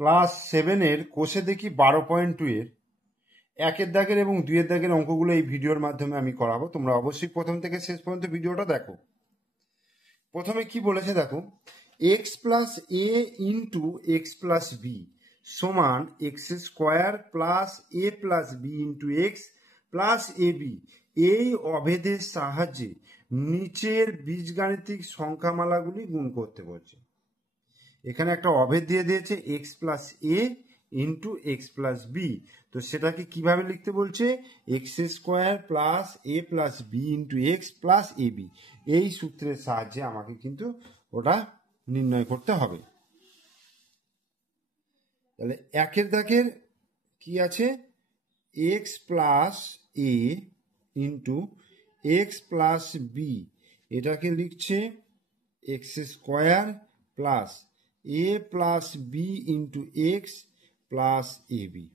Class 7-এর কোষে দেখি 12.2 এর 1-এর দাগের এবং 2-এর দাগের অঙ্কগুলো এই ভিডিওর মাধ্যমে আমি করাবো। তোমরা অবশ্যই প্রথম থেকে শেষ পর্যন্ত ভিডিওটা দেখো। প্রথমে কি বলেছে দেখো, x plus a into x plus b সমান x square plus a plus b into x plus a b. এই অভেদের সাহায্যে নিচের বীজগাণিতিক সংখ্যামালাগুলি গুণ করতে বলছে। এখানে একটা অভেদ দিয়ে দিয়েছে x plus a into x plus b, তো সেটাকে কিভাবে লিখতে বলছে, x square plus a plus b into x plus a b. এই সূত্রের সাহায্যে আমাকে কিন্তু ওটা নির্ণয় করতে হবে। তাহলে 1-এর দাগের কি আছে, x plus a into x plus b, এটাকে লিখছে x square plus a plus b into x plus a b.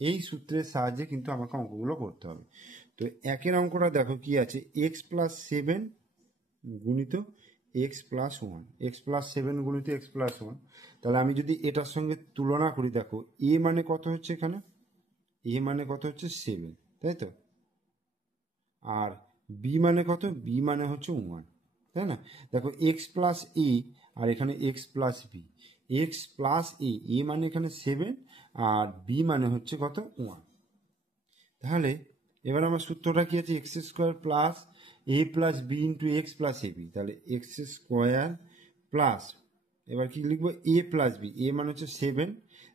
এই সূত্রের সাহায্যে কিন্তু আমাকে অঙ্কগুলো করতে হবে। তো 1-এর অঙ্কটা দেখো কি আছে, এক্স প্লাস 7 গুণিত এক্স প্লাস 1, এক্স প্লাস 7 গুণিত এক্স প্লাস 1। তাহলে আমি যদি এটার সঙ্গে তুলনা করি, দেখো এ মানে কত হচ্ছে, এখানে এ মানে কত হচ্ছে 7, তাই তো, আর বি মানে কত, বি মানে হচ্ছে 1, তাই না। দেখো এক্স প্লাস এ আর এখানে x plus b, x plus a মানে এখানে 7 আর বি মানে হচ্ছে কত 1। তাহলে এবার আমার সূত্রটা কি আছে, x square plus a plus b into x plus a b. তাহলে এক্স স্কোয়ার প্লাস, এবার কি লিখবো, এ প্লাস বি, এ মানে হচ্ছে 7,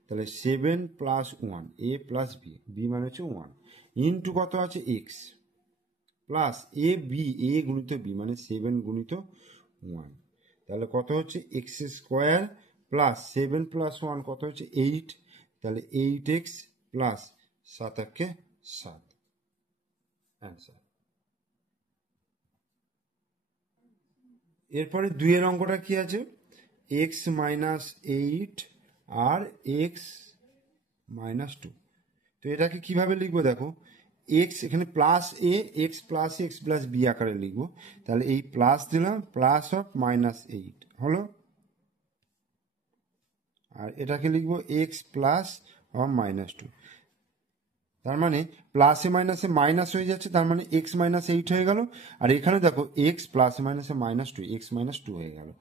তাহলে 7 প্লাস 1 এ প্লাস বি, বি মানে হচ্ছে 1 ইন্টু কত আছে এক্স প্লাস এ বি, এ গুণিত বি মানে 7 গুণিত 1। তাহলে কত হচ্ছে এক্স স্কোয়ার প্লাস 7 প্লাস 1 কত হচ্ছে 8, তাহলে 8x প্লাস 7 7 অ্যান্সার। এরপরে 2-এর অঙ্কটা কি আছে, এক্স মাইনাস 8 আর এক্স মাইনাস 2। তো এটাকে কিভাবে লিখবো, দেখো এক্স এখানে plus x plus x plus b আকারে লিখবো। তাহলে এই প্লাস দিলাম, প্লাস অফ মাইনাস 8 হলো, আর এটাকে লিখবো এক্স প্লাস অফ মাইনাস 2। তার মানে প্লাসে মাইনাসে মাইনাস হয়ে যাচ্ছে, তার মানে এক্স মাইনাস 8 হয়ে গেল। আর এখানে দেখো এক্স প্লাসে মাইনাসে মাইনাস 2, এক্স মাইনাস 2 হয়ে গেল।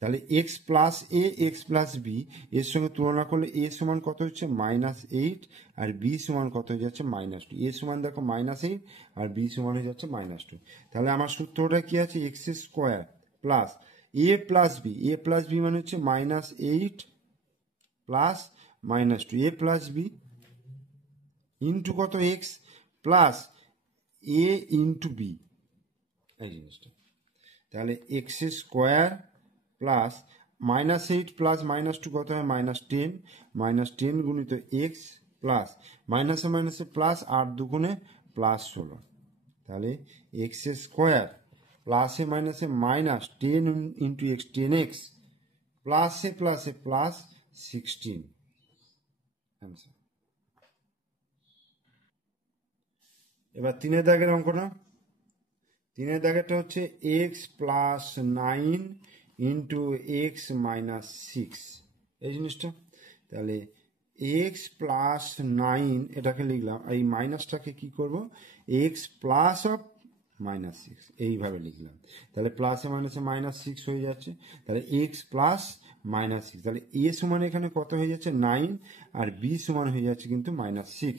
তাহলে এক্স প্লাস এ এক্স প্লাস বি এর সঙ্গে তুলনা করলে এ সমান কত হচ্ছে মাইনাস 8 আর বি সমান কত হয়ে যাচ্ছে মাইনাস 2। এ সমান দেখো মাইনাস 8 আর বি সমান হয়ে যাচ্ছে মাইনাস 2। তাহলে আমার সূত্রটা কি আছে, x square plus a plus B, A plus B মানে হচ্ছে মাইনাস 8 প্লাস মাইনাস 2, এ প্লাস বি ইন্টু কত x plus a into B, এই জিনিসটা। তাহলে x square plus minus 8 plus minus 2 কত হয় -10, -10 গুণিত এক্স প্লাস মাইনাসে মাইনাসে প্লাস 8 দুগুণে প্লাস 16। তাহলে এক্স স্কোয়ার প্লাসে মাইনাসে মাইনাস 10 ইন্টু এক্স 10x প্লাসে প্লাসে প্লাস 16 অ্যান্সার। এবার 3-এর দাগের অঙ্কটা, 3-এর দাগেরটা হচ্ছে x plus 9 into x minus 6, এই জিনিসটা। তাহলে এক্স প্লাস 9 এটাকে লিখলাম, এই মাইনাসটাকে কি করব, এক্স প্লাস অফ মাইনাস 6 এইভাবে লিখলাম। তাহলে প্লাসে মাইনাসে মাইনাস 6 হয়ে যাচ্ছে, তাহলে এক্স প্লাস মাইনাস 6। তাহলে এ সমান এখানে কত হয়ে যাচ্ছে 9 আর বি সমান হয়ে যাচ্ছে কিন্তু -6।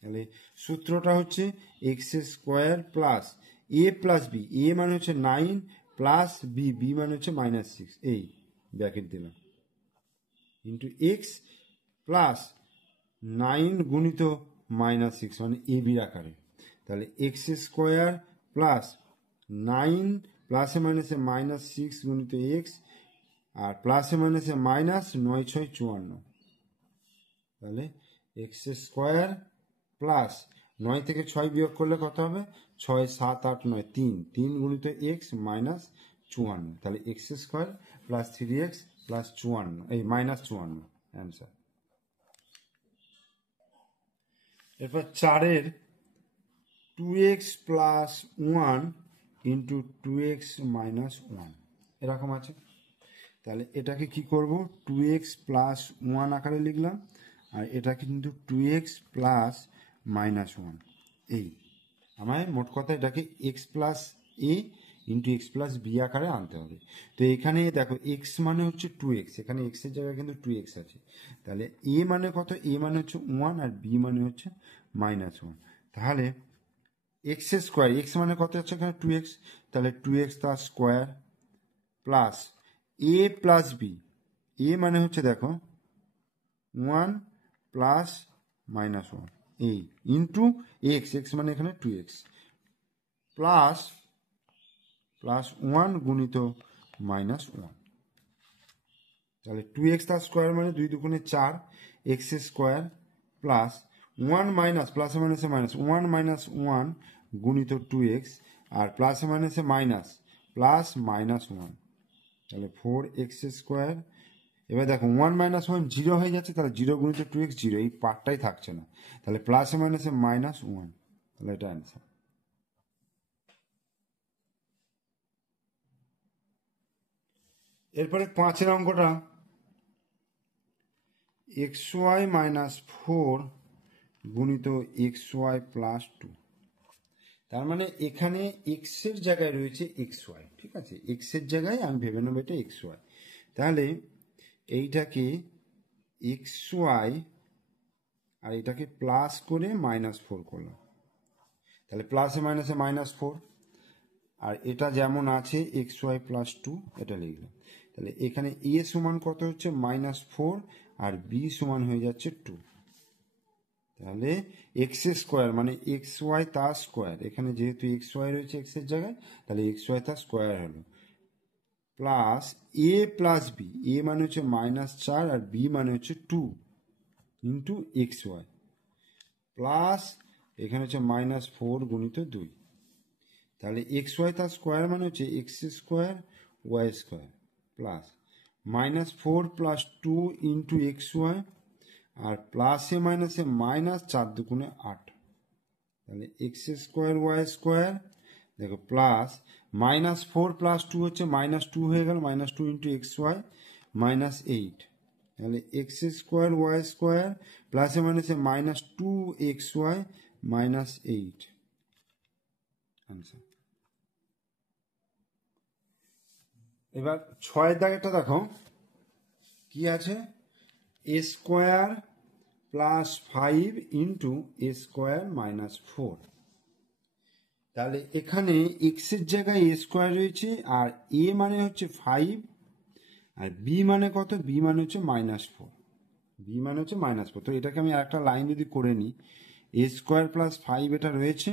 তাহলে সূত্রটা হচ্ছে x square plus a plus B, এ মানে হচ্ছে 9 প্লাস বি, বি মানে হচ্ছে -6, এই ব্র্যাকেট দিলাম, ইন্টু এক্স প্লাস 9 গুণিত -6 মানে এ বির আকারে। তাহলে এক্স স্কোয়ার প্লাস 9 প্লাসে মাইনাসে -6 গুণিত এক্স আর প্লাসে মাইনাসে মাইনাস 9 6 54। তাহলে এক্স স্কোয়ার প্লাস 9 থেকে 6 বিয়োগ করলে কত হবে, 6 7 8 9 3, 3 গুণিত এক্স মাইনাস 54। তাহলে x square plus 3x plus 54, এই -54 অ্যান্সার। এরপর 4-এর 2x plus 1 into 2x minus 1 এরকম আছে। তাহলে এটাকে কি করব, 2x প্লাস 1 আকারে লিখলাম, আর এটা কিন্তু 2x প্লাস মাইনাস 1। এই আমায় মোট কথা এটাকে x plus a into x plus b আকারে আনতে হবে। তো এখানে দেখো x মানে হচ্ছে 2x, এখানে x এর জায়গায় কিন্তু 2x আছে। তাহলে a মানে কত, a মানে হচ্ছে 1 আর b মানে হচ্ছে মাইনাস 1। তাহলে এক্স স্কোয়ার, এক্স মানে কত হচ্ছে এখানে 2x, তাহলে 2x তার square plus a plus B, এ মানে হচ্ছে দেখো 1 প্লাস মাইনাস 1 এই ইন্টু এক্স, এক্স মানে এখানে 2x প্লাস প্লাস 1 গুণিত মাইনাস 1। তাহলে 2x তার স্কোয়ার মানে 2 দুগুণে 4 এক্স স্কোয়ার প্লাস 1 মাইনাস প্লাসে মাইনাসে মাইনাস 1 মাইনাস 1 গুণিত 2x আর প্লাসে মাইনাসে মাইনাস প্লাস মাইনাস 1, তাহলে 4x স্কোয়ার। এবার দেখো 1 মাইনাস 1 জিরো হয়ে যাচ্ছে, তাহলে 0 গুণিত 2x 0, এই পার্টটাই থাকছে না, তাহলে প্লাসে মাইনাসে মাইনাস 1, তাহলে এটা অ্যান্সার। এরপরে 5 অঙ্কটা xy মাইনাস 4 গুণিত xy প্লাস 2। তার মানে এখানে এক্স এর জায়গায় রয়েছে xy, ঠিক আছে, এক্স এর জায়গায় আমি ভেবে নেব এটা xy। তাহলে এইটাকে xy আর এটাকে প্লাস করে মাইনাস 4 করলাম, তাহলে প্লাসে মাইনাসে মাইনাস 4, আর এটা যেমন আছে xy প্লাস 2 এটা লিখলাম। তাহলে এখানে a সমান কত হচ্ছে মাইনাস 4 আর b সমান হয়ে যাচ্ছে 2। তাহলে এক্স স্কোয়ার মানে এক্স ওয়াই তার স্কোয়ার, এখানে যেহেতু এক্স ওয়াই রয়েছে এক্স এর জায়গায়, তাহলে এক্স ওয়াই তার স্কোয়ার হলো প্লাস এ প্লাস বি, এ মানে হচ্ছে মাইনাস 4 আর বি মানে হচ্ছে 2 ইন্টু এক্স ওয়াই প্লাস এখানে হচ্ছে মাইনাস 4 গুণিত 2। তাহলে এক্স ওয়াই তার স্কোয়ার মানে হচ্ছে x square y square plus minus 4 plus 2 into x y আর প্লাসে মাইনাসে মাইনাস 4 দুগুণে 8, তাহলে এক্স স্কোয়ার ওয়াই স্কোয়ার দেখো প্লাস মাইনাস 4 প্লাস 2 হচ্ছে মাইনাস 2 হয়ে গেল, minus 2 into x y minus 8, তাহলে এক্স স্কোয়ার ওয়াই স্কোয়ার প্লাসে মাইনাসে minus 2 x y minus 8 answer. এবার 6 দাগেরটা দেখো কি আছে, a square plus 5 into a square minus 4। তাহলে এখানে এক্স এর জায়গায় এ স্কোয়ার রয়েছে আর এ মানে হচ্ছে 5 আর বি মানে কত, বি মানে হচ্ছে মাইনাস 4, বি মানে হচ্ছে মাইনাস 4। তো এটাকে আমি একটা লাইন যদি করে নিই, এ স্কোয়ার প্লাস 5 এটা রয়েছে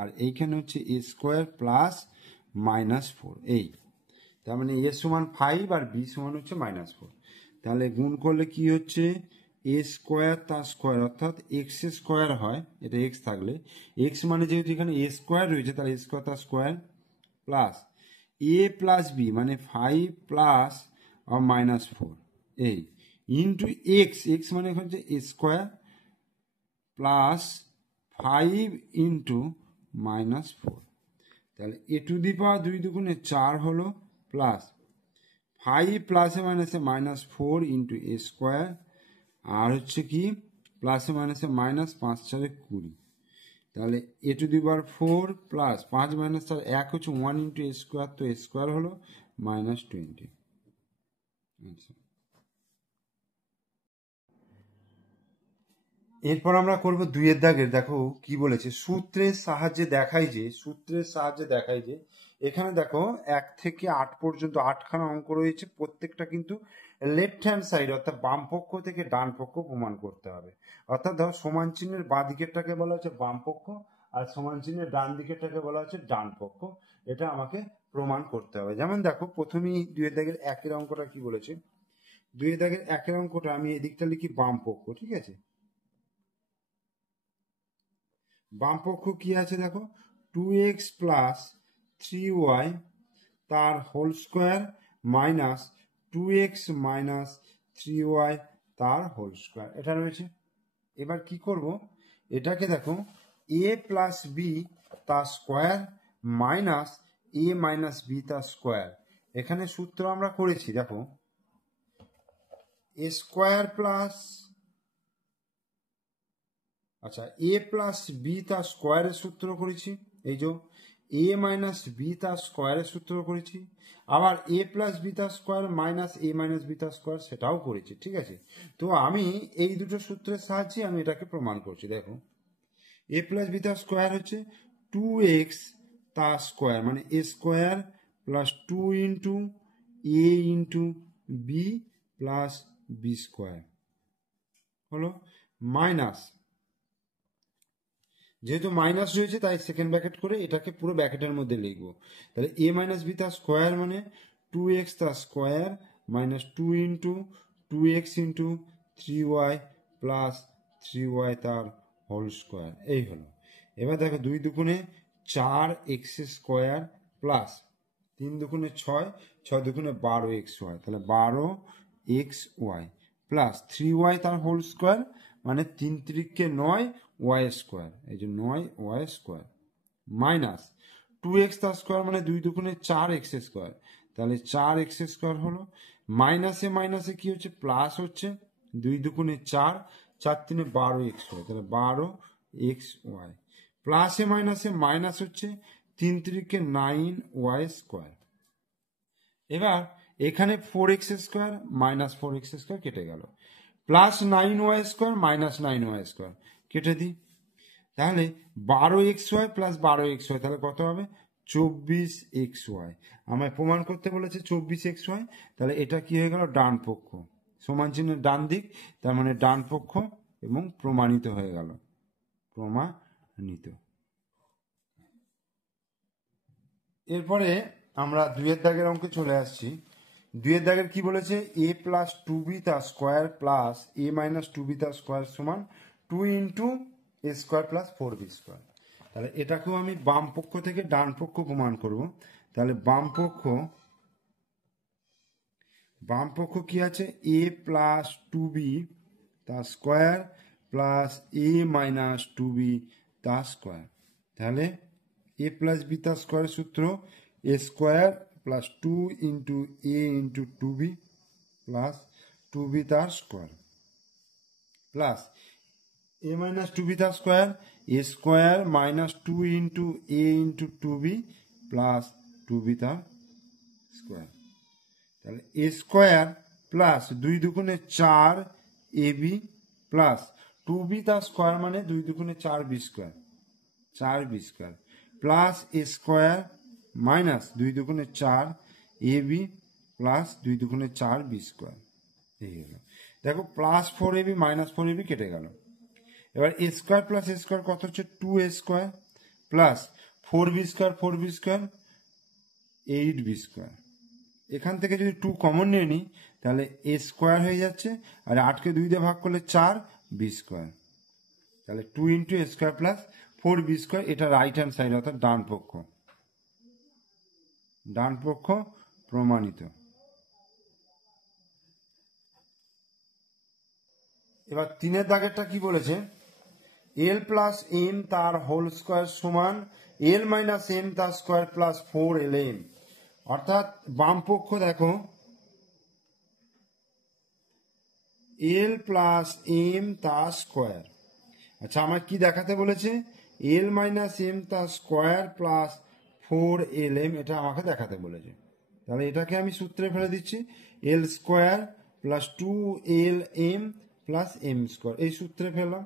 আর এইখানে হচ্ছে এ স্কোয়ার প্লাস মাইনাস 4 এই, তার মানে এ সমান 5 আর বি সমান হচ্ছে মাইনাস 4। তাহলে গুণ করলে কি হচ্ছে, এ স্কোয়ার তার স্কোয়ার অর্থাৎ এক্স স্কোয়ার হয়, এটা এক্স থাকলে এক্স মানে যেহেতু এখানে এ স্কোয়ার রয়েছে তাহলে এ স্কোয়ার তার square plus a plus B মানে 5 প্লাস মাইনাস 4 এই ইন্টু এক্স, এক্স মানে হচ্ছে এ স্কোয়ার প্লাস 5 ইন্টু মাইনাস 4। তাহলে এ টু দি পাওয়ার 2 দুগুণে 4 হলো প্লাস 5 প্লাসে মাইনাসে মাইনাস 4 ইন্টু এ স্কোয়ার আর হচ্ছে কি প্লাসে মাইনাসে মাইনাস 5 4 20, তাহলে a to the power 4 plus 5 minus 4 1 হচ্ছে 1 ইন্টু এ স্কোয়ার, তো এ স্কোয়ার হলো মাইনাস 20। আচ্ছা, এরপর আমরা করব 2 দাগের। দেখো কি বলেছে, সূত্রের সাহায্যে দেখাই যে, সূত্রের সাহায্যে দেখাই যে এখানে দেখো 1 থেকে 8 পর্যন্ত 8খানা অঙ্ক রয়েছে, প্রত্যেকটা কিন্তু লেফট হ্যান্ড সাইড অর্থাৎ বাম পক্ষ থেকে ডান পক্ষ প্রমাণ করতে হবে। অর্থাৎ ধরো সমান চিহ্নের বাঁ দিকেরটাকে বলা হচ্ছে বাম পক্ষ আর সমান চিহ্নের ডান দিকেরটাকে বলা হচ্ছে ডান পক্ষ, এটা আমাকে প্রমাণ করতে হবে। যেমন দেখো প্রথমেই 2 দাগের 1 অঙ্কটা কি বলেছে, 2 দাগের 1 অঙ্কটা আমি এদিকটা লিখি বাম পক্ষ, ঠিক আছে। বাম পক্ষ কি আছে দেখো, 2x প্লাস 3y তার whole square minus 2x minus 3y তার হোল স্কোয়ার, এটা রয়েছে। এবার কি করব, এটাকে দেখো a প্লাস বি তার square minus a minus b তার স্কোয়ার, এখানে সূত্র আমরা করেছি, দেখো এ স্কোয়ার প্লাস, আচ্ছা এ প্লাস বি তার স্কোয়ারের সূত্র করেছি, এই যে এ মাইনাস বি তার স্কোয়ারের সূত্র করেছি, আবার এ প্লাস বি তার স্কোয়ার মাইনাস এ মাইনাস বি তার স্কোয়ার সেটাও করেছি, ঠিক আছে। তো আমি এই দুটো সূত্রের সাহায্যে আমি এটাকে প্রমাণ করছি। দেখো এ প্লাস বি তার স্কোয়ার হচ্ছে 2x তার স্কোয়ার, মানে a square plus 2 into a into b plus b square হলো, মাইনাস, যেহেতু মাইনাস রয়েছে তাই সেকেন্ড ব্র্যাকেট করে এটাকে পুরো ব্র্যাকেটের মধ্যে লিখবো। তাহলে এ মাইনাস বি তার স্কোয়ার মানে 2x তার square minus 2 into 2x into 3y plus 3y তার হোল স্কোয়ার, এই হলো। এবার দেখো 2 দুগুণে 4x স্কোয়ার প্লাস 3 দুগুণে 6, 6 দুগুণে 12xy, তাহলে 12xy প্লাস 3y তার হোল স্কোয়ার মানে 3 3কে 9 ওয়াই স্কোয়ার, এই যে 9 ওয়াই স্কোয়ার মাইনাস 2x তার স্কোয়ার মানে 2 দুগুণে 4x স্কোয়ার, তাহলে 4x স্কোয়ার হলো, মাইনাসে মাইনাসে কি হচ্ছে প্লাস হচ্ছে, 2 দুগুণে 4, 4 3 12xy, তাহলে 12xy প্লাসে মাইনাসে মাইনাস হচ্ছে 3 3কে 9 ওয়াই স্কোয়ার। এবার এখানে 4x square minus 4x square কেটে গেল, plus 9y square minus 9y square কেটে দিই, তাহলে 12xy প্লাস 12xy তাহলে কত হবে 24xy। আমায় প্রমাণ করতে বলেছে 24xy, তাহলে এটা কি হয়ে গেল ডান পক্ষ, সমান চিহ্নের ডান দিক, তার মানে ডান পক্ষ এবং প্রমাণিত হয়ে গেল, প্রমাণিত। এরপরে আমরা 2 দাগের অঙ্কে চলে আসছি। 2 দাগের কি বলেছে, এ প্লাস 2বি তার স্কোয়ার প্লাস এ মাইনাস 2বি তার স্কোয়ার সমান 2 into a square plus 4বি square. তাহলে এটাকেও আমি বাম পক্ষ থেকে ডান পক্ষ প্রমাণ করব। তাহলে বাম পক্ষ কি আছে, এ প্লাস 2বি তার স্কোয়ার প্লাস এ মাইনাস 2বি তার স্কোয়ার, তাহলে এ প্লাস বি তার স্কোয়ার সূত্র এ square plus 2 into a into 2বি plus 2বি তার স্কোয়ার প্লাস এ মাইনাস 2বি তার square a square minus 2 into a into 2বি plus 2বি তার স্কোয়ার, তাহলে এ স্কোয়ার প্লাস 2 দুগুণে 4 এ বি প্লাস 2বি তার স্কোয়ার মানে 2 দুগুণে 4বি square, 4বি square plus a square minus 2 দুগুণে 4 এ বি প্লাস 2 দুগুণে 4বি স্কোয়ার, এই হলো। দেখো প্লাস 4ab মাইনাস 4ab কেটে গেল। এবার এ স্কোয়ার প্লাস এ স্কোয়ার কত হচ্ছে 2a square plus 4b square 4b square 8b square, এখান থেকে যদি 2 কমন নিয়ে নিই তাহলে এ স্কোয়ার হয়ে যাচ্ছে, আর 8কে 2 দিয়ে ভাগ করলে 4b স্কোয়ার, তাহলে 2 into a square plus 4b square, এটা রাইট হ্যান্ড সাইড অর্থাৎ ডান পক্ষ প্রমাণিত। এবার 3 দাগেরটা কি বলেছে, এল প্লাস এম তার হোল স্কোয়ার সমান এল মাইনাস এম তার স্কোয়ার প্লাস 4lm, অর্থাৎ বাম পক্ষ দেখো এল প্লাস এম তার স্কোয়ার, আচ্ছা আমার কি দেখাতে বলেছে, এল মাইনাস এম তার স্কোয়ার প্লাস 4lm, এটা আমাকে দেখাতে বলেছে। তাহলে এটাকে আমি সূত্রে ফেলে দিচ্ছি, l square plus 2lm plus m square, এই সূত্রে ফেললাম।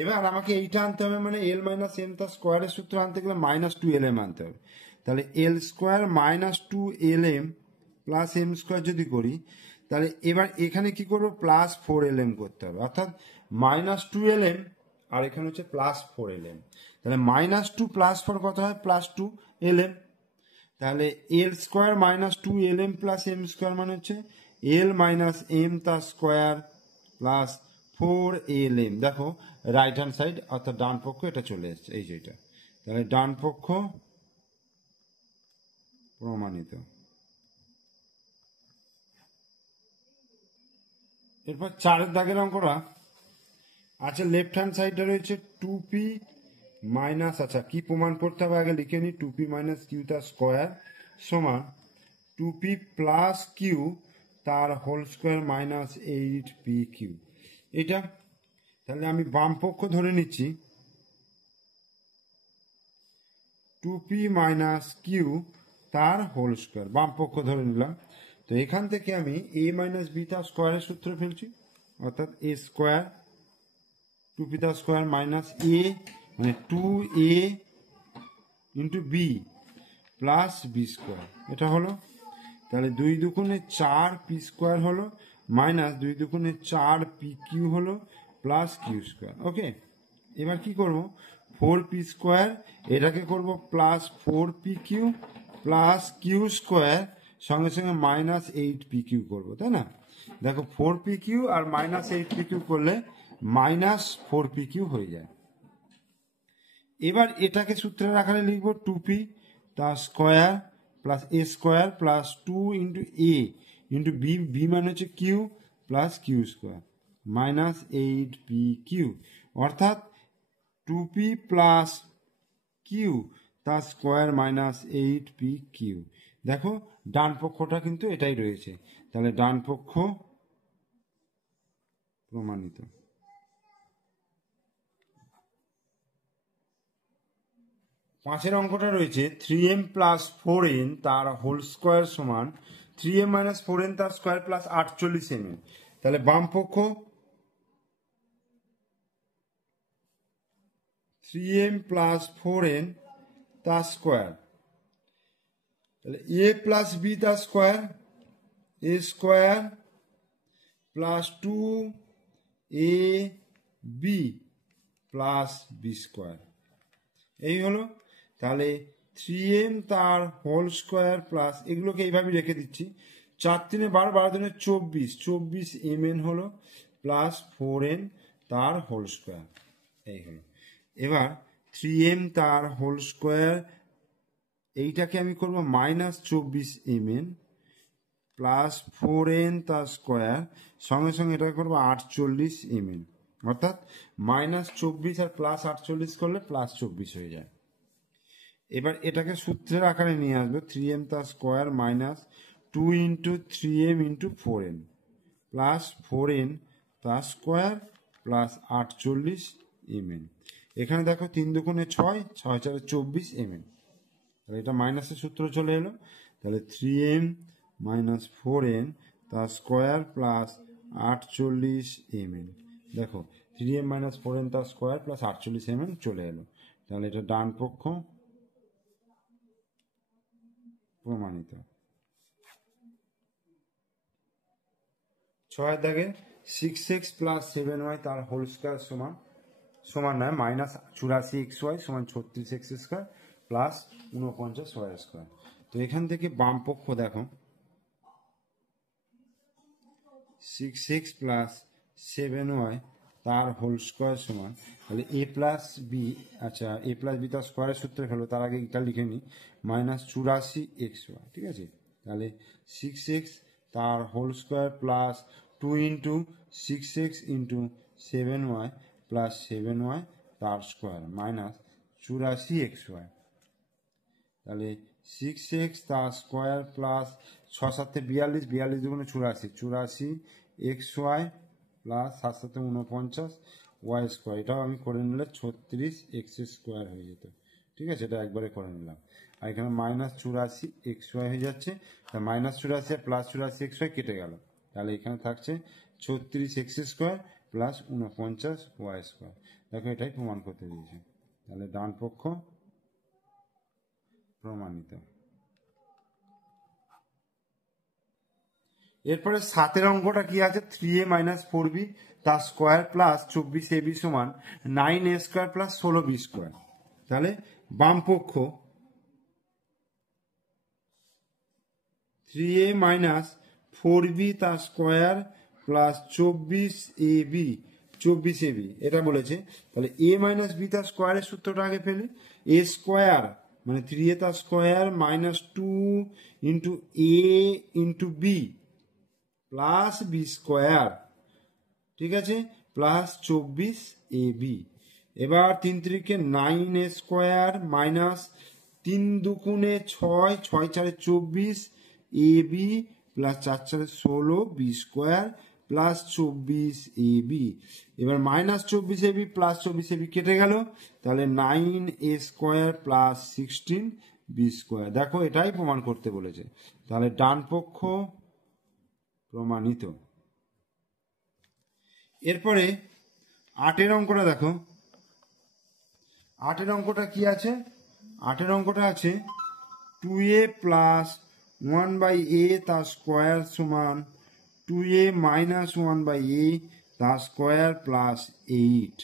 এবার আমাকে এইটা আনতে হবে, মানে এল মাইনাস এম তার স্কোয়ারের সূত্র আনতে গেলে মাইনাস 2lm আনতে হবে। তাহলে l square minus 2lm plus m square যদি করি, তাহলে এবার এখানে কি করবো প্লাস 4lm করতে হবে, অর্থাৎ মাইনাস 2lm আর এখানে হচ্ছে প্লাস 4lm, তাহলে মাইনাস 2 প্লাস 4 কত হয় প্লাস 2lm, তাহলে l square minus 2lm plus m square মানে হচ্ছে এল মাইনাস এম তার স্কোয়ার প্লাস 4lm। দেখো রাইট হ্যান্ড সাইড অর্থাৎ ডান পক্ষ এটা চলে এসছে, এই যে এটা, তাহলে ডান পক্ষ প্রমাণিত। এরপর 4 দাগের অঙ্কটা আচ্ছা, লেফট হ্যান্ড সাইডে রয়েছে 2p মাইনাস, আচ্ছা কি প্রমাণ করতে হবে আগে লিখে নি, 2p মাইনাস কিউ তার স্কোয়ার সমান 2p প্লাস কিউ তার হোল স্কোয়ার মাইনাস 8pq। এটা তাহলে আমি বাম পক্ষ ধরে নিচ্ছি 2p মাইনাস কিউ তার হোল স্কোয়ার, বাম পক্ষ ধরে নিলাম। তো এখান থেকে আমি a মাইনাস বি তার স্কোয়ারের সূত্র ফেলছি, অর্থাৎ a স্কোয়ার 2p তার স্কোয়ার মাইনাস a মানে 2a into b plus b square. এটা হলো, তাহলে 2 দুগুণে 4p স্কোয়ার হলো মাইনাস 2 দুগুণে 4pq হলো প্লাস কিউ স্কোয়ার। ওকে, এবার কি করব, 4p স্কোয়ার এটাকে করব plus 4pq plus q square সঙ্গে সঙ্গে মাইনাস 8pq করবো, তাই না? দেখো 4pq আর মাইনাস 8pq করলে মাইনাস 4pq হয়ে যায়। এবার এটাকে সূত্রের আকারে লিখবো 2p তার square plus a square plus 2 into a into b, b মানে হচ্ছে q plus q square minus 8pq, অর্থাৎ 2p প্লাস কিউ তার স্কোয়ার মাইনাস 8pq। দেখো ডান পক্ষটা কিন্তু এটাই রয়েছে, তাহলে ডান পক্ষ প্রমাণিত। পাঁচের অঙ্কটা রয়েছে 3m প্লাস 4n তার হোল স্কোয়ার সমান 3m মাইনাস 4n তার স্কোয়ার প্লাস 48mm। তাহলে বাম পক্ষ 3m প্লাস 4n তার স্কোয়ার, তাহলে a প্লাস বি তার square a square plus 2ab plus b square. এই হলো, তাহলে 3m তার হোল স্কোয়ার প্লাস, এগুলোকে এইভাবে রেখে দিচ্ছি, 4 3 12 12 দিনে 24 mn হলো প্লাস 4n তার হোল স্কোয়ার। এই হলো, এবার 3m তার হোল স্কোয়ার এইটাকে আমি করব মাইনাস 24mn প্লাস 4n তার স্কোয়ার সঙ্গে সঙ্গে এটাকে করবো 48mn, অর্থাৎ মাইনাস 24 আর প্লাস 48 করলে প্লাস 24 হয়ে যায়। এবার এটাকে সূত্রের আকারে নিয়ে আসবো 3m তার square minus 2 into 3m into 4n plus 4n তার স্কোয়ার প্লাস 48mn। এখানে দেখো 3 দুগুণে 6, 6 4 24mn, তাহলে এটা মাইনাসের সূত্র চলে এলো। তাহলে 3m মাইনাস 4n তার স্কোয়ার প্লাস 48mn। দেখো 3m মাইনাস 4n তার স্কোয়ার প্লাস 48mn চলে এলো, তাহলে এটা ডান পক্ষ প্রমাণিত। 6 দাগে 6x প্লাস 7y তার হোল স্কোয়ার সমান নয় মাইনাস 84xy সমান 36x square plus 49y square. তো এখান থেকে বাম পক্ষ দেখো 6x প্লাস 7y তার হোল স্কোয়ার সমান, তাহলে a প্লাস বি, আচ্ছা a প্লাস বি তার স্কোয়ারের সূত্রে ফেলো, তার আগে এটা লিখে নিই মাইনাস 84xy, ঠিক আছে? তাহলে 6x তার whole square plus 2 into 6x into 7y plus 7y তার স্কোয়ার মাইনাস 84xy। তাহলে 6x তার স্কোয়ার প্লাস 6 7 42, 42 দুগুণে 84, 84xy প্লাস 7 7 49 ওয়াই স্কোয়ার। এটাও আমি করে নিলে 36x স্কোয়ার হয়ে যেত, ঠিক আছে? এটা একবারে করে নিলাম, আর এখানে মাইনাস 84xy হয়ে যাচ্ছে, তা মাইনাস 84 আর প্লাস 84xy কেটে গেল, তাহলে এখানে থাকছে 36x square plus 49y square. দেখো এটাই প্রমাণ করতে দিয়েছে, তাহলে ডান পক্ষ প্রমাণিত। এরপরে 7 অঙ্কটা কি আছে, 3a মাইনাস 4b তার স্কোয়ার প্লাস 24ab সমান 9a square plus 16b square. তাহলে বাম পক্ষ 3a মাইনাস 4b তার স্কোয়ার প্লাস 24ab এটা বলেছে, তাহলে a মাইনাস b তার স্কোয়ারের সূত্রটা আগে ফেলে, a স্কোয়ার মানে 3a তার square minus 2 into a into b plus b square, ঠিক আছে, প্লাস 24ab। এবার 3 3 9a স্কোয়ার মাইনাস 3 দুগুণে 6, 6 4 24 a b plus 4 4 16 b square plus 24 a b. এবার minus 24 a b plus 24 a b কেটে গেল, তাহলে 9 a square plus 16 b square. দেখো এটাই প্রমাণ করতে বলেছে, তাহলে ডান পক্ষ প্রমাণিত। এরপরে 8 অঙ্কটা দেখো। 8 অঙ্কটা কি আছে? 8 অঙ্কটা আছে 2a প্লাস 1/a তার স্কোয়ার সমান 2a মাইনাস 1/a তার স্কোয়ার প্লাস 8,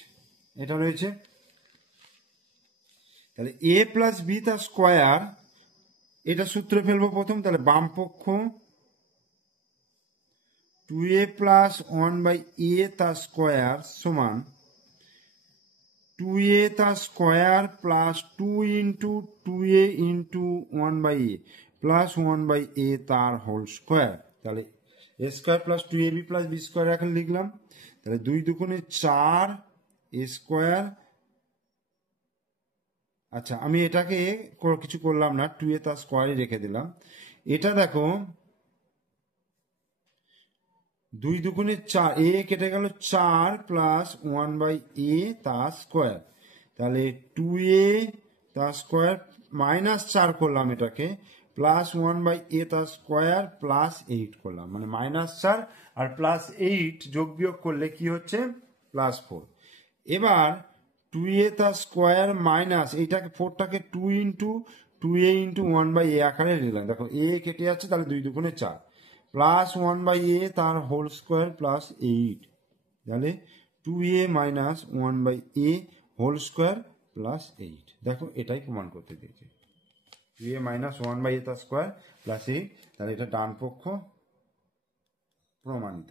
এটা রয়েছে। তাহলে a প্লাস b তার স্কোয়ার, এটা সূত্রে ফেলবো প্রথম। তাহলে বাম পক্ষ 2a প্লাস 1/a তার স্কোয়ার সমান 2a তার square plus 2 into 2a into 1/a plus 1/a তার হোল স্কোয়ার। তাহলে a square plus 2ab plus b square এখন লিখলাম। তাহলে 2 দুগুণে 4 এ স্কোয়ার। আচ্ছা, আমি এটাকে কিছু করলাম না, 2a তার স্কোয়ারই রেখে দিলাম। এটা দেখো 2 দুগুণে 4, এ কেটে গেল 4 প্লাস 1/a তার স্কোয়ার। তাহলে 2a তার স্কোয়ার মাইনাস 4 করলাম এটাকে, প্লাস 1/a তার স্কোয়ার প্লাস 8 করলাম, মানে -4 আর প্লাস 8 যোগ বিয়োগ করলে কি হচ্ছে? +4। এবার 2a তার স্কোয়ার মাইনাস এইটাকে 4টাকে 2 ইন্টু 2a ইন্টু 1/a আকারে নিলাম। দেখো a কেটে যাচ্ছে, তাহলে 2 দুগুণে 4 প্লাস 1/a তার হোল স্কোয়ার প্লাস 8, তাহলে 2a minus 1/a whole square plus 8। দেখো এটাই প্রমাণ করতে দিয়েছে, 2a মাইনাস 1/a তার স্কোয়ার প্লাস 8, তাহলে এটা ডান পক্ষ প্রমাণিত।